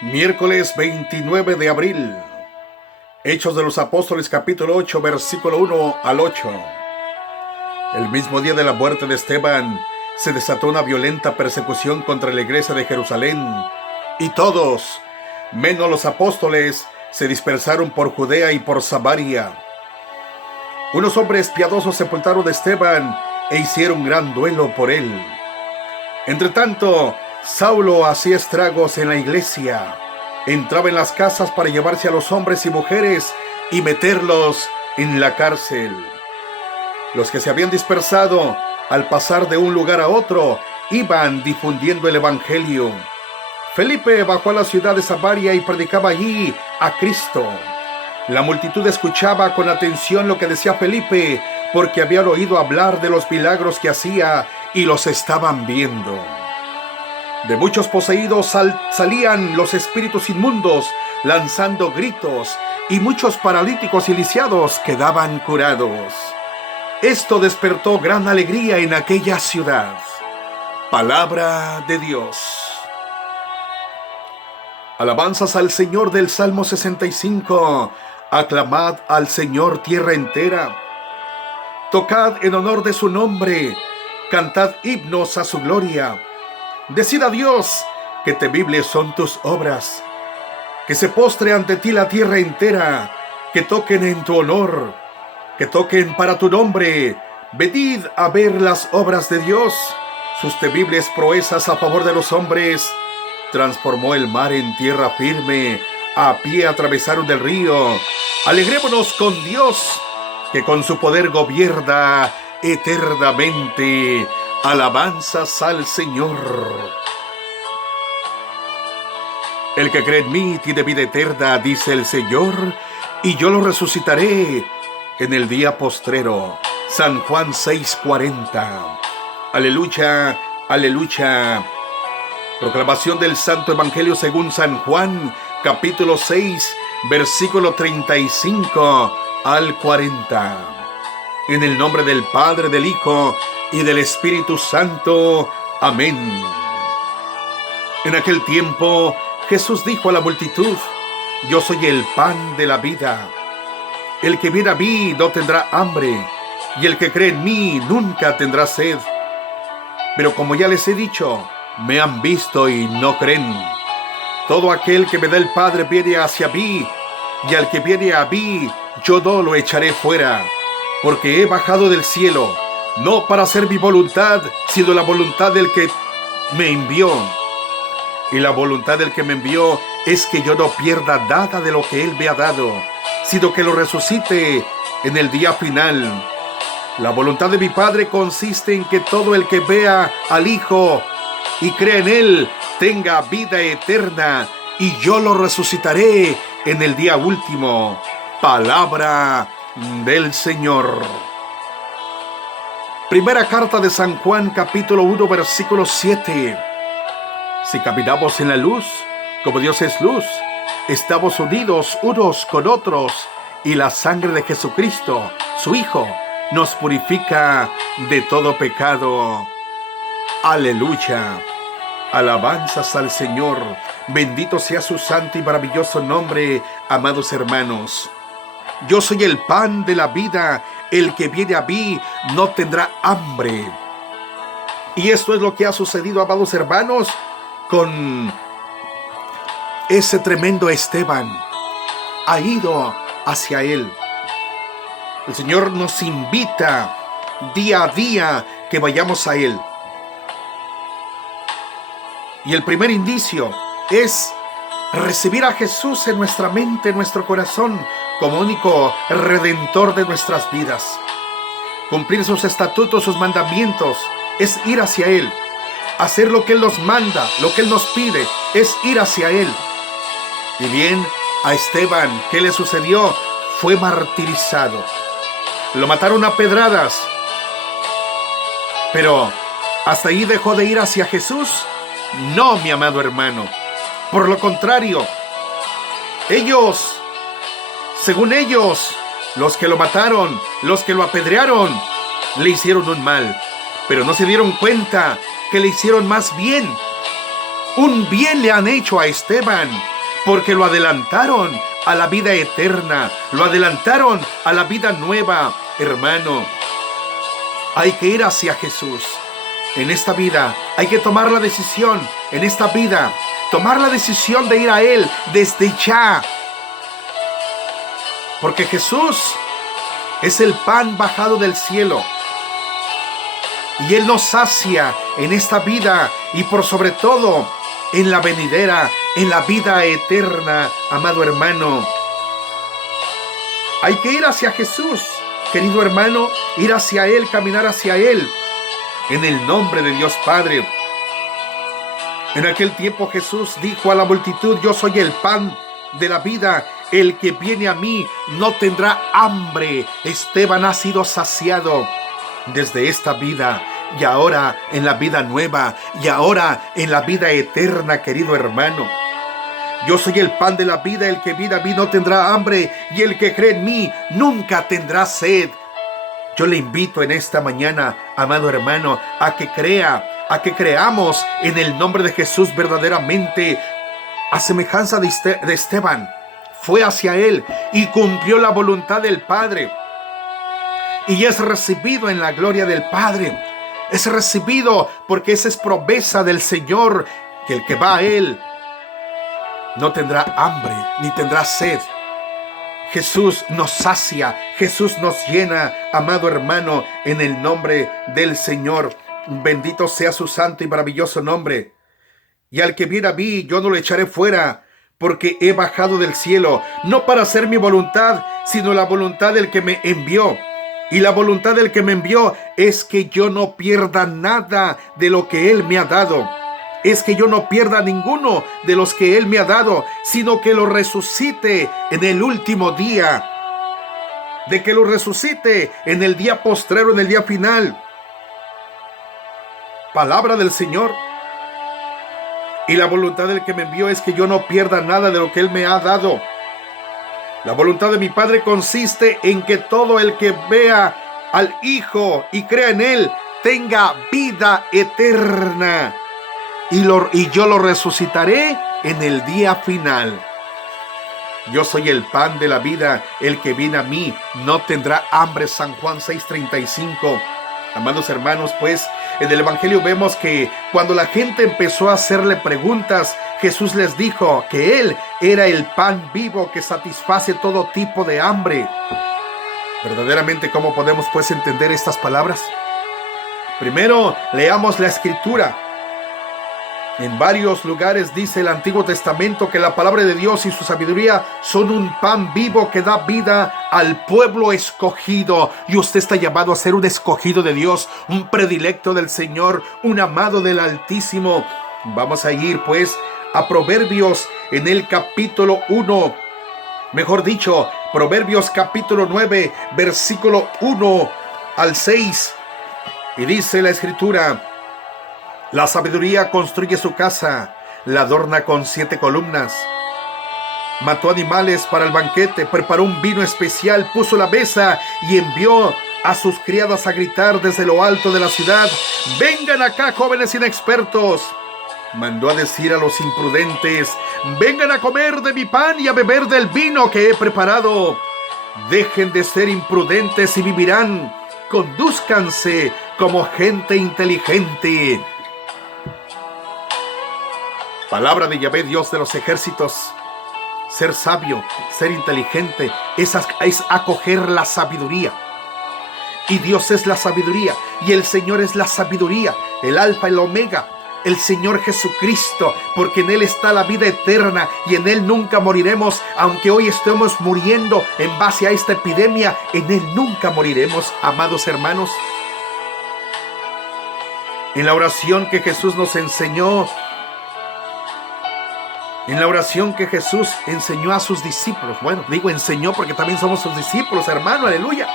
Miércoles 29 de abril. Hechos de los Apóstoles capítulo 8 versículo 1 al 8. El mismo día de la muerte de Esteban se desató una violenta persecución contra la iglesia de Jerusalén, y todos, menos los apóstoles, se dispersaron por Judea y por Samaria. Unos hombres piadosos sepultaron a Esteban e hicieron gran duelo por él. Entretanto, Saulo hacía estragos en la iglesia. Entraba en las casas para llevarse a los hombres y mujeres y meterlos en la cárcel. Los que se habían dispersado, al pasar de un lugar a otro, iban difundiendo el evangelio. Felipe bajó a la ciudad de Samaria y predicaba allí a Cristo. La multitud escuchaba con atención lo que decía Felipe, porque habían oído hablar de los milagros que hacía y los estaban viendo. De muchos poseídos salían los espíritus inmundos, lanzando gritos, y muchos paralíticos y lisiados quedaban curados. Esto despertó gran alegría en aquella ciudad. Palabra de Dios. Alabanzas al Señor del Salmo 65. Aclamad al Señor tierra entera. Tocad en honor de su nombre. Cantad himnos a su gloria. Decid a Dios que temibles son tus obras. Que se postre ante ti la tierra entera. Que toquen en tu honor. Que toquen para tu nombre. Venid a ver las obras de Dios. Sus temibles proezas a favor de los hombres. Transformó el mar en tierra firme. A pie atravesaron el río. Alegrémonos con Dios, que con su poder gobierna eternamente. Alabanzas al Señor. El que cree en mí tiene vida eterna, dice el Señor, y yo lo resucitaré en el día postrero. San Juan 6:40. Aleluya, aleluya. Proclamación del Santo Evangelio según San Juan, capítulo 6, versículo 35 al 40. En el nombre del Padre, del Hijo y del Espíritu Santo. Amén. En aquel tiempo, Jesús dijo a la multitud: Yo soy el pan de la vida. El que viene a mí no tendrá hambre, y el que cree en mí nunca tendrá sed. Pero como ya les he dicho, me han visto y no creen. Todo aquel que me da el Padre viene hacia mí, y al que viene a mí, yo no lo echaré fuera, porque he bajado del cielo, no para hacer mi voluntad, sino la voluntad del que me envió. Y la voluntad del que me envió es que yo no pierda nada de lo que Él me ha dado, sino que lo resucite en el día final. La voluntad de mi Padre consiste en que todo el que vea al Hijo y cree en Él tenga vida eterna, y yo lo resucitaré en el día último. Palabra del Señor. Primera carta de San Juan, capítulo 1, versículo 7. Si caminamos en la luz, como Dios es luz, estamos unidos unos con otros, y la sangre de Jesucristo, su Hijo, nos purifica de todo pecado. Aleluya. Alabanzas al Señor. Bendito sea su santo y maravilloso nombre, amados hermanos. Yo soy el pan de la vida. El que viene a mí no tendrá hambre. Y esto es lo que ha sucedido, amados hermanos, con ese tremendo Esteban. Ha ido hacia él. El Señor nos invita día a día que vayamos a Él. Y el primer indicio es recibir a Jesús en nuestra mente, en nuestro corazón, como único redentor de nuestras vidas. Cumplir sus estatutos, sus mandamientos, es ir hacia Él. Hacer lo que Él nos manda, lo que Él nos pide, es ir hacia Él. Y bien, a Esteban, ¿qué le sucedió? Fue martirizado. Lo mataron a pedradas. Pero, ¿hasta ahí dejó de ir hacia Jesús? No, mi amado hermano. Por lo contrario, según ellos, los que lo mataron, los que lo apedrearon, le hicieron un mal. Pero no se dieron cuenta que le hicieron más bien. Un bien le han hecho a Esteban, porque lo adelantaron a la vida eterna, lo adelantaron a la vida nueva. Hermano, hay que ir hacia Jesús. En esta vida hay que tomar la decisión, en esta vida, tomar la decisión de ir a Él desde ya. Porque Jesús es el pan bajado del cielo. Y Él nos sacia en esta vida y por sobre todo en la venidera, en la vida eterna, amado hermano. Hay que ir hacia Jesús, querido hermano, ir hacia Él, caminar hacia Él, en el nombre de Dios Padre. En aquel tiempo Jesús dijo a la multitud: yo soy el pan de la vida, el que viene a mí no tendrá hambre. Esteban ha sido saciado desde esta vida, y ahora en la vida nueva, y ahora en la vida eterna, querido hermano. Yo soy el pan de la vida, el que viene a mí no tendrá hambre, y el que cree en mí nunca tendrá sed. Yo le invito en esta mañana, amado hermano, a que creamos en el nombre de Jesús verdaderamente, a semejanza de Esteban. Fue hacia Él y cumplió la voluntad del Padre, y es recibido en la gloria del Padre. Es recibido porque esa es promesa del Señor, que el que va a Él no tendrá hambre ni tendrá sed. Jesús nos sacia, Jesús nos llena, amado hermano, en el nombre del Señor. Bendito sea su santo y maravilloso nombre. Y al que viene a mí, yo no lo echaré fuera, porque he bajado del cielo, no para hacer mi voluntad, sino la voluntad del que me envió. Y la voluntad del que me envió es que yo no pierda nada de lo que Él me ha dado. Es que yo no pierda ninguno de los que Él me ha dado, sino que lo resucite en el último día. De que lo resucite en el día postrero, en el día final. Palabra del Señor. Y la voluntad del que me envió es que yo no pierda nada de lo que Él me ha dado. La voluntad de mi Padre consiste en que todo el que vea al Hijo y crea en Él tenga vida eterna. Y yo lo resucitaré en el día final. Yo soy el pan de la vida. El que viene a mí no tendrá hambre. San Juan 6:35. Amados hermanos, pues en el Evangelio vemos que cuando la gente empezó a hacerle preguntas, Jesús les dijo que Él era el pan vivo que satisface todo tipo de hambre. Verdaderamente, ¿cómo podemos pues entender estas palabras? Primero, leamos la Escritura. En varios lugares dice el Antiguo Testamento que la palabra de Dios y su sabiduría son un pan vivo que da vida al pueblo escogido. Y usted está llamado a ser un escogido de Dios, un predilecto del Señor, un amado del Altísimo. Vamos a ir pues a Proverbios en el capítulo 1. Mejor dicho, Proverbios capítulo 9, versículo 1 al 6. Y dice la Escritura: la sabiduría construye su casa, la adorna con 7 columnas. Mató animales para el banquete, preparó un vino especial, puso la mesa y envió a sus criadas a gritar desde lo alto de la ciudad: vengan acá, jóvenes inexpertos. Mandó a decir a los imprudentes: vengan a comer de mi pan y a beber del vino que he preparado. Dejen de ser imprudentes y vivirán. Condúzcanse como gente inteligente. Palabra de Yahvé, Dios de los ejércitos. Ser sabio, ser inteligente, es acoger la sabiduría. Y Dios es la sabiduría, y el Señor es la sabiduría, el Alfa y el Omega, el Señor Jesucristo, porque en Él está la vida eterna y en Él nunca moriremos. Aunque hoy estemos muriendo en base a esta epidemia, en Él nunca moriremos, amados hermanos. En la oración que Jesús nos enseñó, en la oración que Jesús enseñó a sus discípulos. Bueno, digo enseñó porque también somos sus discípulos, hermano, aleluya.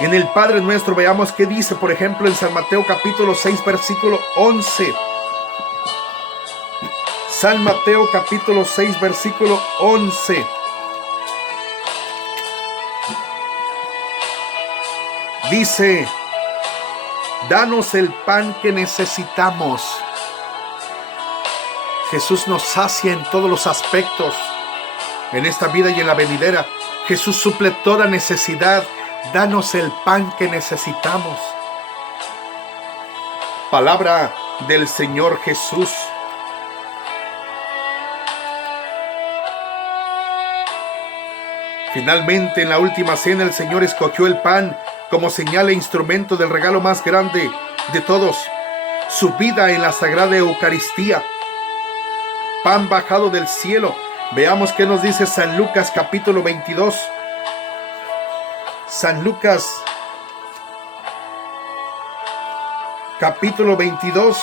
En el Padre Nuestro veamos qué dice, por ejemplo, en San Mateo capítulo 6, versículo 11. San Mateo capítulo 6, versículo 11. Dice: Danos el pan que necesitamos. Jesús nos sacia en todos los aspectos, en esta vida y en la venidera. Jesús suple toda necesidad. Danos el pan que necesitamos. Palabra del Señor Jesús. Finalmente, en la última cena, el Señor escogió el pan como señal e instrumento del regalo más grande de todos, su vida en la Sagrada Eucaristía. Pan bajado del cielo. Veamos qué nos dice San Lucas capítulo 22. San Lucas capítulo 22.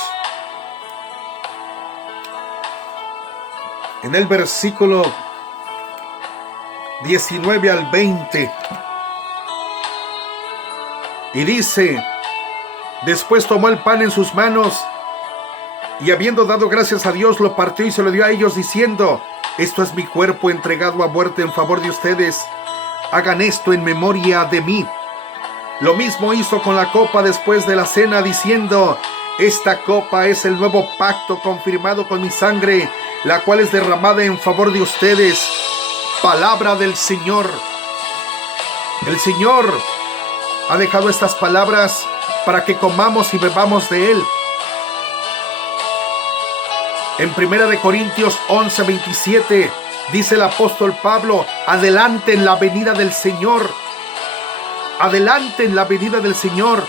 En el versículo 19 al 20. Y dice: después tomó el pan en sus manos y habiendo dado gracias a Dios, lo partió y se lo dio a ellos diciendo: esto es mi cuerpo entregado a muerte en favor de ustedes. Hagan esto en memoria de mí. Lo mismo hizo con la copa después de la cena, diciendo: esta copa es el nuevo pacto confirmado con mi sangre, la cual es derramada en favor de ustedes. Palabra del Señor. El Señor ha dejado estas palabras para que comamos y bebamos de Él. En 1 Corintios 11:27 dice el apóstol Pablo: adelanten la venida del Señor. Adelanten la venida del Señor.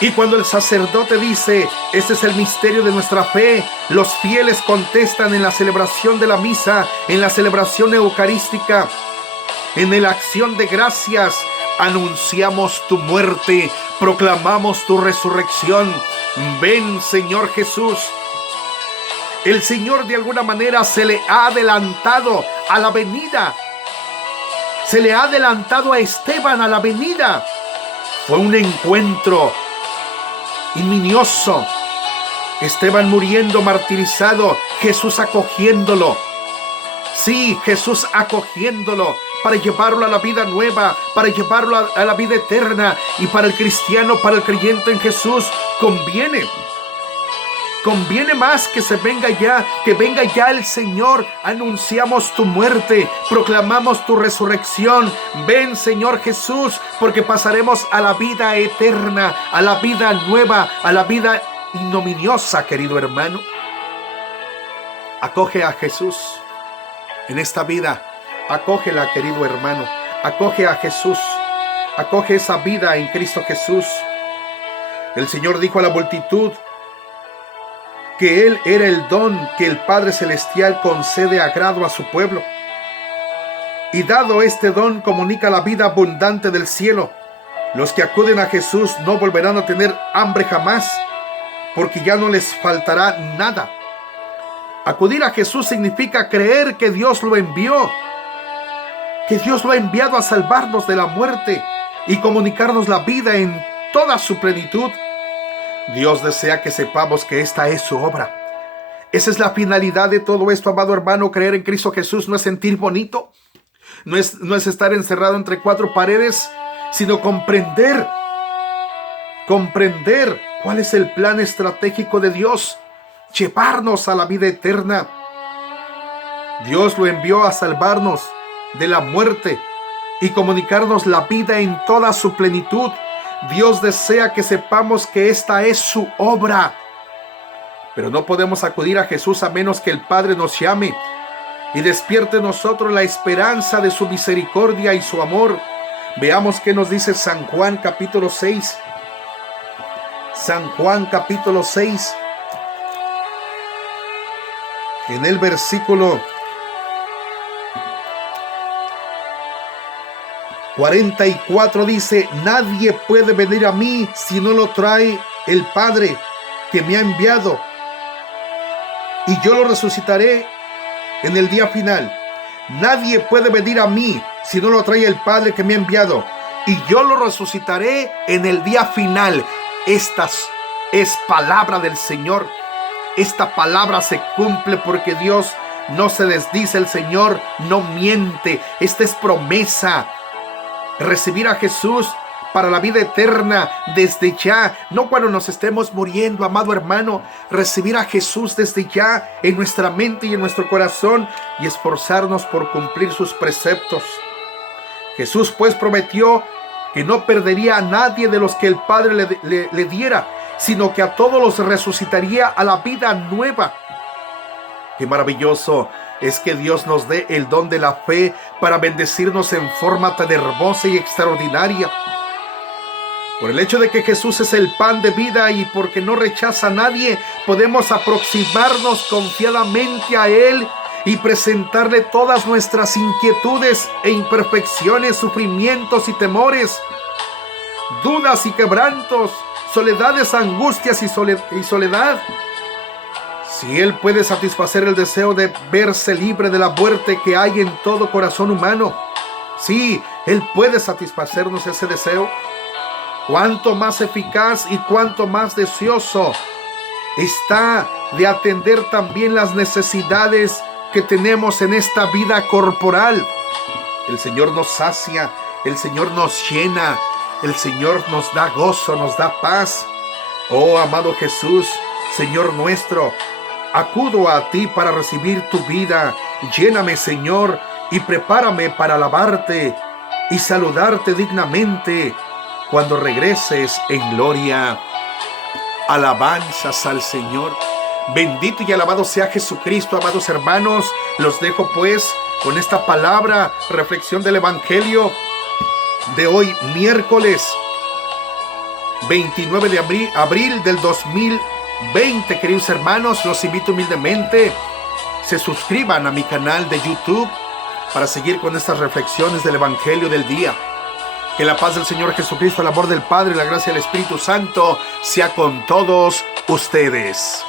Y cuando el sacerdote dice: este es el misterio de nuestra fe, los fieles contestan en la celebración de la misa, en la celebración eucarística, en la acción de gracias: anunciamos tu muerte, proclamamos tu resurrección. Ven, Señor Jesús. El Señor de alguna manera se le ha adelantado a la venida. Se le ha adelantado a Esteban a la venida. Fue un encuentro ignominioso. Esteban muriendo martirizado, Jesús acogiéndolo. Sí, Jesús acogiéndolo para llevarlo a la vida nueva, para llevarlo a la vida eterna. Y para el cristiano, para el creyente en Jesús, conviene más que venga ya el Señor. Anunciamos tu muerte, proclamamos tu resurrección. Ven, Señor Jesús, porque pasaremos a la vida eterna, a la vida nueva, a la vida ignominiosa, querido hermano. Acoge a Jesús en esta vida. Acógela, querido hermano. Acoge a Jesús. Acoge esa vida en Cristo Jesús. El Señor dijo a la multitud que Él era el don que el Padre Celestial concede a grado a su pueblo. Y dado este don, comunica la vida abundante del cielo. Los que acuden a Jesús no volverán a tener hambre jamás, porque ya no les faltará nada. Acudir a Jesús significa creer que Dios lo envió, que Dios lo ha enviado a salvarnos de la muerte y comunicarnos la vida en toda su plenitud. Dios desea que sepamos que esta es su obra. Esa es la finalidad de todo esto, amado hermano. Creer en Cristo Jesús no es sentir bonito, no es estar encerrado entre cuatro paredes, sino comprender cuál es el plan estratégico de Dios, llevarnos a la vida eterna. Dios lo envió a salvarnos de la muerte y comunicarnos la vida en toda su plenitud. Dios desea que sepamos que esta es su obra. Pero no podemos acudir a Jesús a menos que el Padre nos llame y despierte en nosotros la esperanza de su misericordia y su amor. Veamos qué nos dice San Juan capítulo 6. San Juan capítulo 6. En el versículo 44 dice: nadie puede venir a mí si no lo trae el Padre que me ha enviado, y yo lo resucitaré en el día final. Nadie puede venir a mí si no lo trae el Padre que me ha enviado, y yo lo resucitaré en el día final. Esta es palabra del Señor. Esta palabra se cumple porque Dios no se desdice, el Señor no miente. Esta es promesa. Recibir a Jesús para la vida eterna desde ya, no cuando nos estemos muriendo, amado hermano. Recibir a Jesús desde ya en nuestra mente y en nuestro corazón y esforzarnos por cumplir sus preceptos. Jesús pues prometió que no perdería a nadie de los que el Padre le diera, sino que a todos los resucitaría a la vida nueva. Qué maravilloso es que Dios nos dé el don de la fe para bendecirnos en forma tan hermosa y extraordinaria. Por el hecho de que Jesús es el pan de vida y porque no rechaza a nadie, podemos aproximarnos confiadamente a Él y presentarle todas nuestras inquietudes e imperfecciones, sufrimientos y temores, dudas y quebrantos, soledades, angustias y soledad. Si Él puede satisfacer el deseo de verse libre de la muerte que hay en todo corazón humano, sí, Él puede satisfacernos ese deseo. Cuánto más eficaz y cuánto más deseoso está de atender también las necesidades que tenemos en esta vida corporal. El Señor nos sacia, el Señor nos llena, el Señor nos da gozo, nos da paz. Oh, amado Jesús, Señor nuestro, acudo a ti para recibir tu vida. Lléname, Señor, y prepárame para alabarte y saludarte dignamente cuando regreses en gloria. Alabanzas al Señor. Bendito y alabado sea Jesucristo, amados hermanos. Los dejo pues con esta palabra, reflexión del Evangelio de hoy, miércoles 29 de abril del 2020. Queridos hermanos, los invito humildemente, se suscriban a mi canal de YouTube para seguir con estas reflexiones del Evangelio del día. Que la paz del Señor Jesucristo, el amor del Padre y la gracia del Espíritu Santo sea con todos ustedes.